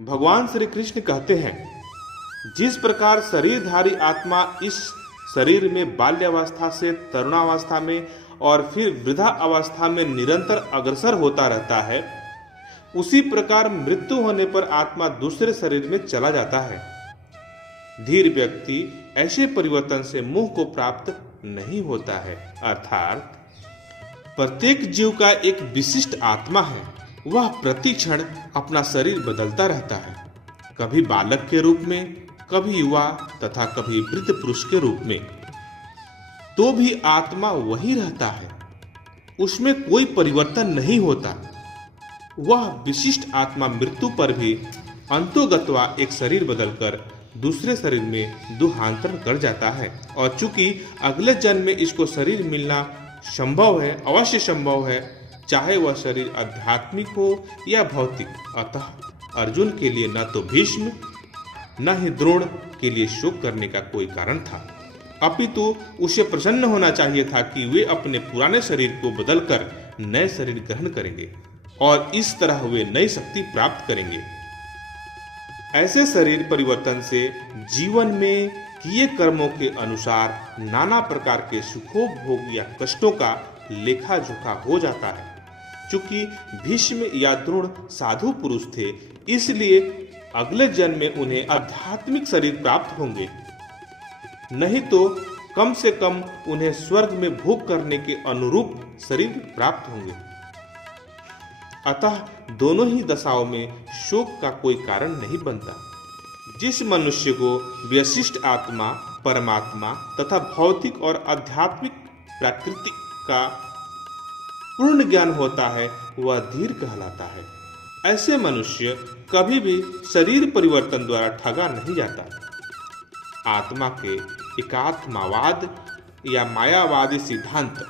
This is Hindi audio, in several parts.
भगवान श्री कृष्ण कहते हैं, जिस प्रकार शरीरधारी आत्मा इस शरीर में बाल्यावस्था से तरुणावस्था में और फिर वृद्धा अवस्था में निरंतर अग्रसर होता रहता है, उसी प्रकार मृत्यु होने पर आत्मा दूसरे शरीर में चला जाता है। धीर व्यक्ति ऐसे परिवर्तन से मोह को प्राप्त नहीं होता है। अर्थात प्रत्येक जीव का एक विशिष्ट आत्मा है। वह प्रति क्षण अपना शरीर बदलता रहता है, कभी बालक के रूप में, कभी युवा तथा कभी वृद्ध पुरुष के रूप में। तो भी आत्मा वही रहता है, उसमें कोई परिवर्तन नहीं होता। वह विशिष्ट आत्मा मृत्यु पर भी अंतोगत्वा एक शरीर बदलकर दूसरे शरीर में दुहांतरण कर जाता है। और चूंकि अगले जन्म में इसको शरीर मिलना संभव है, अवश्य संभव है, चाहे वह शरीर आध्यात्मिक हो या भौतिक। अतः अर्जुन के लिए न तो भीष्म न ही द्रोण के लिए शोक करने का कोई कारण था, अपितु उसे प्रसन्न होना चाहिए था कि वे अपने पुराने शरीर को बदलकर नए शरीर ग्रहण करेंगे और इस तरह वे नई शक्ति प्राप्त करेंगे। ऐसे शरीर परिवर्तन से जीवन में किए कर्मों के अनुसार नाना प्रकार के सुखोपभोग या कष्टों का लेखा जोखा हो जाता है। चूंकि भीष्म या द्रोण साधु पुरुष थे, इसलिए अगले जन्म में उन्हें आध्यात्मिक शरीर प्राप्त होंगे, नहीं तो कम से कम उन्हें स्वर्ग में भोग करने के अनुरूप शरीर प्राप्त होंगे। अतः दोनों ही दशाओं में शोक का कोई कारण नहीं बनता। जिस मनुष्य को विशिष्ट आत्मा, परमात्मा तथा भौतिक और आध्यात्मिक प्राकृतिक का पूर्ण ज्ञान होता है, वह धीर कहलाता है। ऐसे मनुष्य कभी भी शरीर परिवर्तन द्वारा ठगा नहीं जाता। आत्मा के एकात्मवाद या मायावादी सिद्धांत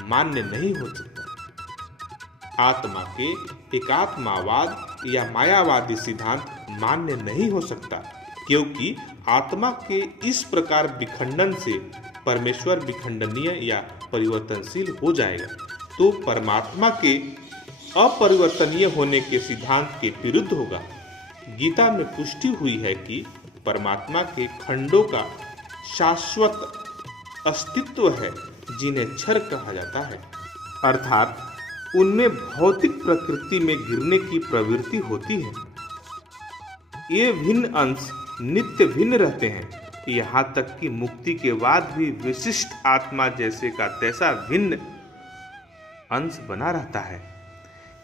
मान्य नहीं हो सकता। आत्मा के एकात्मवाद या मायावादी सिद्धांत मान्य नहीं हो सकता, क्योंकि आत्मा के इस प्रकार विखंडन से परमेश्वर विखंडनीय या परिवर्तनशील हो जाएगा, तो परमात्मा के अपरिवर्तनीय होने के सिद्धांत के विरुद्ध होगा। गीता में पुष्टि हुई है कि परमात्मा के खंडों का शाश्वत अस्तित्व है, जिन्हें क्षर कहा जाता है। अर्थात उनमें भौतिक प्रकृति में गिरने की प्रवृत्ति होती है। ये भिन्न अंश नित्य भिन्न रहते हैं, यहाँ तक कि मुक्ति के बाद भी विशिष्ट आत्मा जैसे का तैसा भिन्न अंश बना रहता है,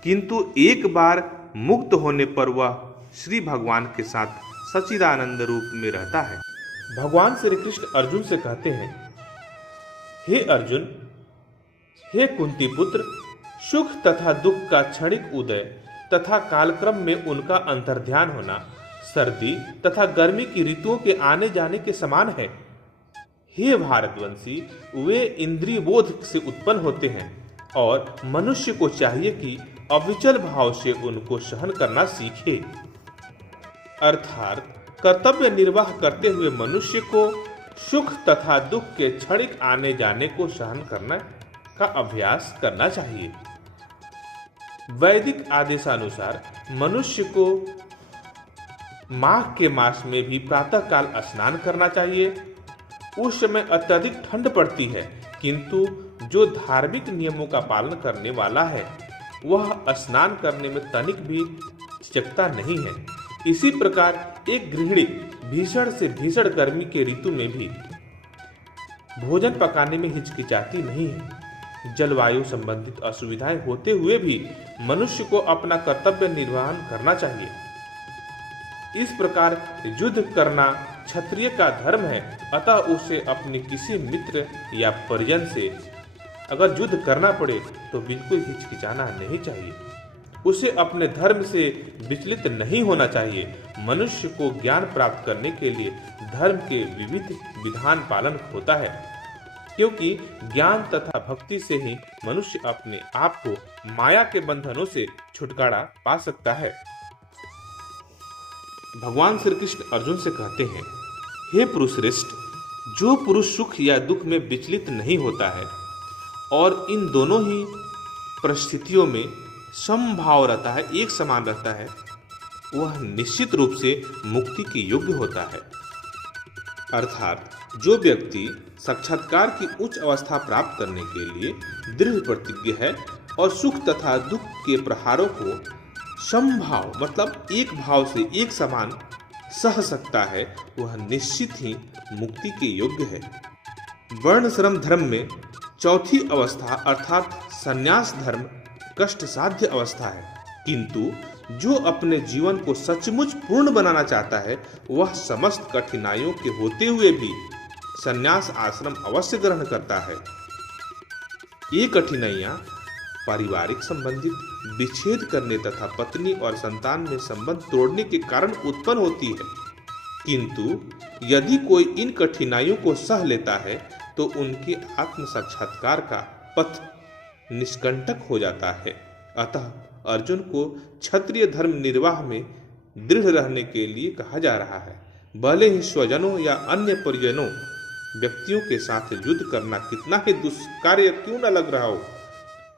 किंतु एक बार मुक्त होने पर वह श्री भगवान के साथ सच्चिदानंद रूप में रहता है। भगवान श्री कृष्ण अर्जुन से कहते हैं, हे अर्जुन, हे कुंती पुत्र, सुख तथा दुख का क्षणिक उदय तथा कालक्रम में उनका अंतर्ध्यान होना सर्दी तथा गर्मी की ऋतुओं के आने जाने के समान है। हे भारतवंशी, वे इंद्रिय बोध से उत्पन्न होते हैं और मनुष्य को चाहिए कि अविचल भाव से उनको सहन करना सीखे। अर्थात कर्तव्य निर्वाह करते हुए मनुष्य को सुख तथा दुख के क्षणिक आने जाने को सहन करने का अभ्यास करना चाहिए। वैदिक आदेशानुसार मनुष्य को माघ के मास में भी प्रातः काल स्नान करना चाहिए। उस समय अत्यधिक ठंड पड़ती है, किंतु जो धार्मिक नियमों का पालन करने वाला है वह स्नान करने में तनिक भी हिचकता नहीं है। इसी प्रकार एक गृहिणी भीषण से भीषण गर्मी के ऋतु में भी भोजन पकाने में हिचकिचाती नहीं है। जलवायु संबंधित असुविधाएं होते हुए भी मनुष्य को अपना कर्तव्य निर्वहन करना चाहिए। इस प्रकार युद्ध करना क्षत्रिय का धर्म है, अतः उसे अपने किसी मित्र या परिजन से अगर युद्ध करना पड़े तो बिल्कुल हिचकिचाना नहीं चाहिए। उसे अपने धर्म से विचलित नहीं होना चाहिए। मनुष्य को ज्ञान प्राप्त करने के लिए धर्म के विविध विधान पालन होता है, क्योंकि ज्ञान तथा भक्ति से ही मनुष्य अपने आप को माया के बंधनों से छुटकारा पा सकता है। भगवान श्री कृष्ण अर्जुन से कहते हैं, हे पुरुष श्रेष्ठ, जो पुरुष सुख या दुख में विचलित नहीं होता है और इन दोनों ही परिस्थितियों में समभाव रहता है, एक समान रहता है, वह निश्चित रूप से मुक्ति के योग्य होता है। अर्थात जो व्यक्ति साक्षात्कार की उच्च अवस्था प्राप्त करने के लिए दृढ़ प्रतिज्ञ है और सुख तथा दुख के प्रहारों को समभाव मतलब एक भाव से एक समान सह सकता है, वह निश्चित ही मुक्ति के योग्य है। वर्ण श्रम धर्म में चौथी अवस्था अर्थात संन्यास धर्म कष्ट साध्य अवस्था है, किंतु जो अपने जीवन को सचमुच पूर्ण बनाना चाहता है वह समस्त कठिनाइयों के होते हुए भी संन्यास आश्रम अवश्य ग्रहण करता है। ये कठिनाइयां पारिवारिक संबंधित विच्छेद करने तथा पत्नी और संतान में संबंध तोड़ने के कारण उत्पन्न होती है, किंतु यदि कोई इन कठिनाइयों को सह लेता है तो उनके आत्म साक्षात्कार का पथ निष्कंटक हो जाता है। अतः अर्जुन को क्षत्रिय धर्म निर्वाह में दृढ़ रहने के लिए कहा जा रहा है। भले ही स्वजनों या अन्य परिजनों व्यक्तियों के साथ युद्ध करना कितना ही दुष्कार्य क्यों न लग रहा हो,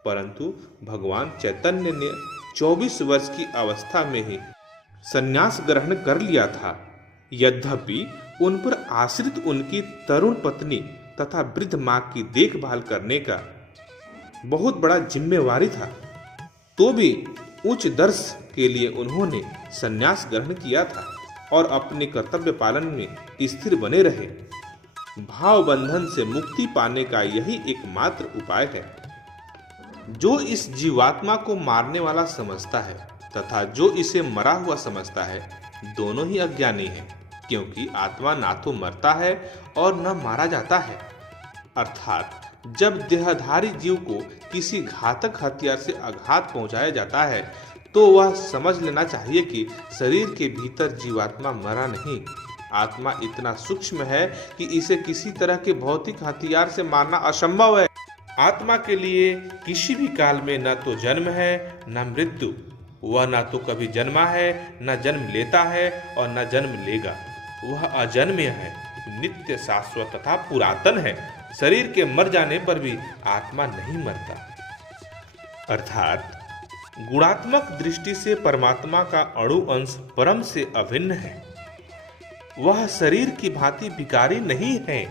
परंतु भगवान चैतन्य ने 24 वर्ष की अवस्था में ही संन्यास ग्रहण कर लिया था। यद्यपि उन पर आश्रित उनकी तरुण पत्नी तथा वृद्ध मां की देखभाल करने का बहुत बड़ा जिम्मेवारी था, तो भी उच्च दर्श के लिए उन्होंने संन्यास ग्रहण किया था और अपने कर्तव्य पालन में स्थिर बने रहे। भाव बंधन से मुक्ति पाने का यही एकमात्र उपाय है। जो इस जीवात्मा को मारने वाला समझता है तथा जो इसे मरा हुआ समझता है, दोनों ही अज्ञानी हैं, क्योंकि आत्मा ना तो मरता है और न मारा जाता है। अर्थात जब देहधारी जीव को किसी घातक हथियार से आघात पहुंचाया जाता है तो वह समझ लेना चाहिए कि शरीर के भीतर जीवात्मा मरा नहीं। आत्मा इतना सूक्ष्म है कि इसे किसी तरह के भौतिक हथियार से मारना असंभव है। आत्मा के लिए किसी भी काल में न तो जन्म है न मृत्यु। वह न तो कभी जन्मा है, न जन्म लेता है और न जन्म लेगा। वह अजन्म्य है, नित्य शाश्वत तथा पुरातन है। शरीर के मर जाने पर भी आत्मा नहीं मरता। अर्थात गुणात्मक दृष्टि से परमात्मा का अणु अंश परम से अभिन्न है। वह शरीर की भांति विकारी नहीं है।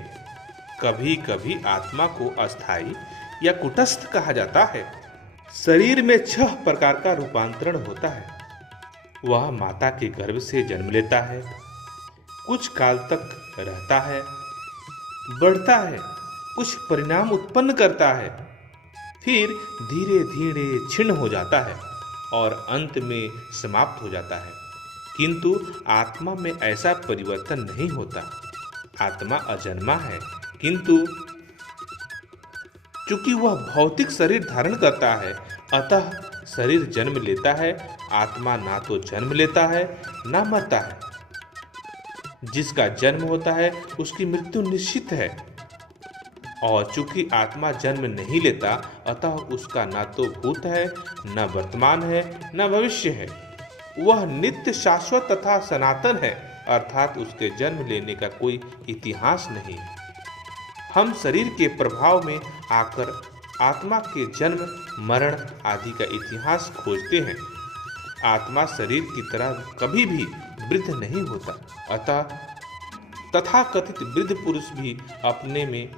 कभी कभी आत्मा को अस्थाई या कुटस्थ कहा जाता है। शरीर में 6 प्रकार का रूपांतरण होता है। वह माता के गर्भ से जन्म लेता है, कुछ काल तक रहता है, बढ़ता है, कुछ परिणाम उत्पन्न करता है, फिर धीरे धीरे क्षीण हो जाता है और अंत में समाप्त हो जाता है। किंतु आत्मा में ऐसा परिवर्तन नहीं होता। आत्मा अजन्मा है, किंतु चूंकि वह भौतिक शरीर धारण करता है, अतः शरीर जन्म लेता है। आत्मा ना तो जन्म लेता है ना मरता है। जिसका जन्म होता है उसकी मृत्यु निश्चित है, और चूंकि आत्मा जन्म नहीं लेता, अतः उसका ना तो भूत है, न वर्तमान है, न भविष्य है। वह नित्य शाश्वत तथा सनातन है, अर्थात उसके जन्म लेने का कोई इतिहास नहीं। हम शरीर के प्रभाव में आकर आत्मा के जन्म मरण आदि का इतिहास खोजते हैं। आत्मा शरीर की तरह कभी भी वृद्ध नहीं होता। अतः तथाकथित वृद्ध पुरुष भी अपने में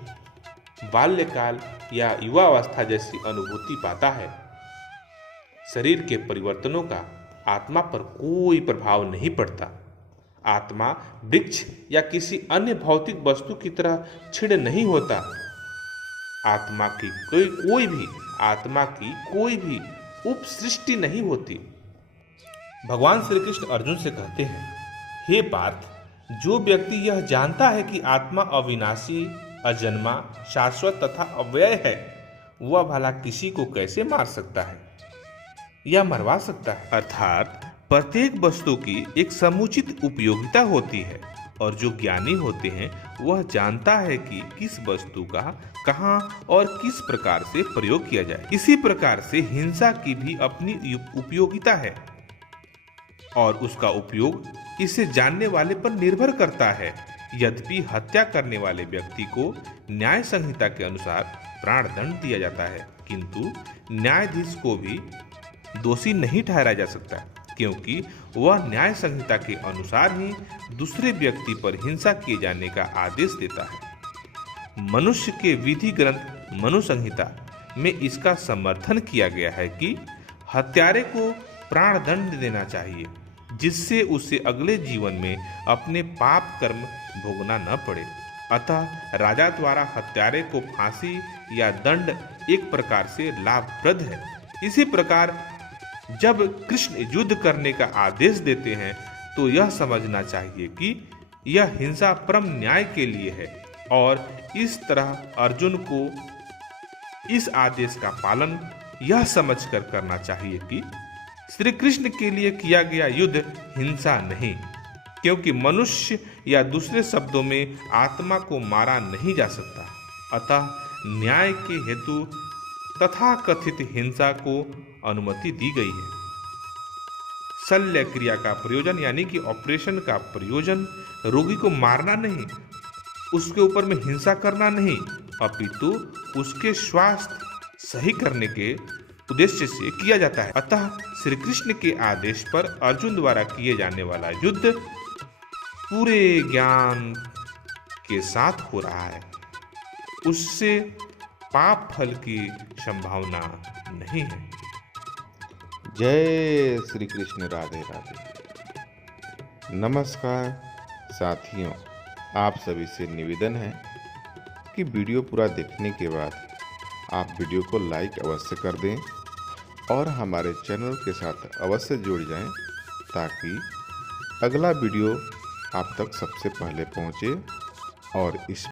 बाल्यकाल या युवावस्था जैसी अनुभूति पाता है। शरीर के परिवर्तनों का आत्मा पर कोई प्रभाव नहीं पड़ता। आत्मा वृक्ष या किसी अन्य भौतिक वस्तु की तरह क्षीण नहीं होता। आत्मा की कोई भी उपसृष्टि नहीं होती। भगवान श्री कृष्ण अर्जुन से कहते हैं, हे पार्थ, जो व्यक्ति यह जानता है कि आत्मा अविनाशी, अजन्मा, शाश्वत तथा अव्यय है, वह भला किसी को कैसे मार सकता है या मरवा सकता है। अर्थात प्रत्येक वस्तु की एक समुचित उपयोगिता होती है, और जो ज्ञानी होते हैं वह जानता है कि किस वस्तु का कहाँ और किस प्रकार से प्रयोग किया जाए। इसी प्रकार से हिंसा की भी अपनी उपयोगिता है, और उसका उपयोग इसे जानने वाले पर निर्भर करता है। यद्यपि हत्या करने वाले व्यक्ति को न्याय संहिता के अनुसार प्राणदंड दिया जाता है, किंतु न्यायाधीश को भी दोषी नहीं ठहराया जा सकता। क्योंकि वह न्याय संहिता के अनुसार ही दूसरे व्यक्ति पर हिंसा किए जाने का आदेश देता है। मनुष्य के विधि ग्रंथ मनु संहिता में इसका समर्थन किया गया है कि हत्यारे को प्राण दंड देना चाहिए, जिससे उसे अगले जीवन में अपने पाप कर्म भोगना न पड़े। अतः राजा द्वारा हत्यारे को फांसी या दंड एक प्रकार से लाभप्रद है। इसी प्रकार जब कृष्ण युद्ध करने का आदेश देते हैं तो यह समझना चाहिए कि यह हिंसा परम न्याय के लिए है, और इस तरह अर्जुन को इस आदेश का पालन यह समझकर करना चाहिए कि श्री कृष्ण के लिए किया गया युद्ध हिंसा नहीं, क्योंकि मनुष्य या दूसरे शब्दों में आत्मा को मारा नहीं जा सकता। अतः न्याय के हेतु तथाकथित हिंसा को अनुमति दी गई है। शल्य क्रिया का प्रयोजन यानी कि ऑपरेशन का प्रयोजन रोगी को मारना नहीं, उसके ऊपर में हिंसा करना नहीं, अपितु उसके स्वास्थ्य सही करने के उद्देश्य से किया जाता है। अतः श्री कृष्ण के आदेश पर अर्जुन द्वारा किए जाने वाला युद्ध पूरे ज्ञान के साथ हो रहा है, उससे पाप फल की संभावना नहीं है। जय श्री कृष्ण। राधे राधे। नमस्कार साथियों, आप सभी से निवेदन है कि वीडियो पूरा देखने के बाद आप वीडियो को लाइक अवश्य कर दें और हमारे चैनल के साथ अवश्य जुड़ जाएं, ताकि अगला वीडियो आप तक सबसे पहले पहुंचे और इस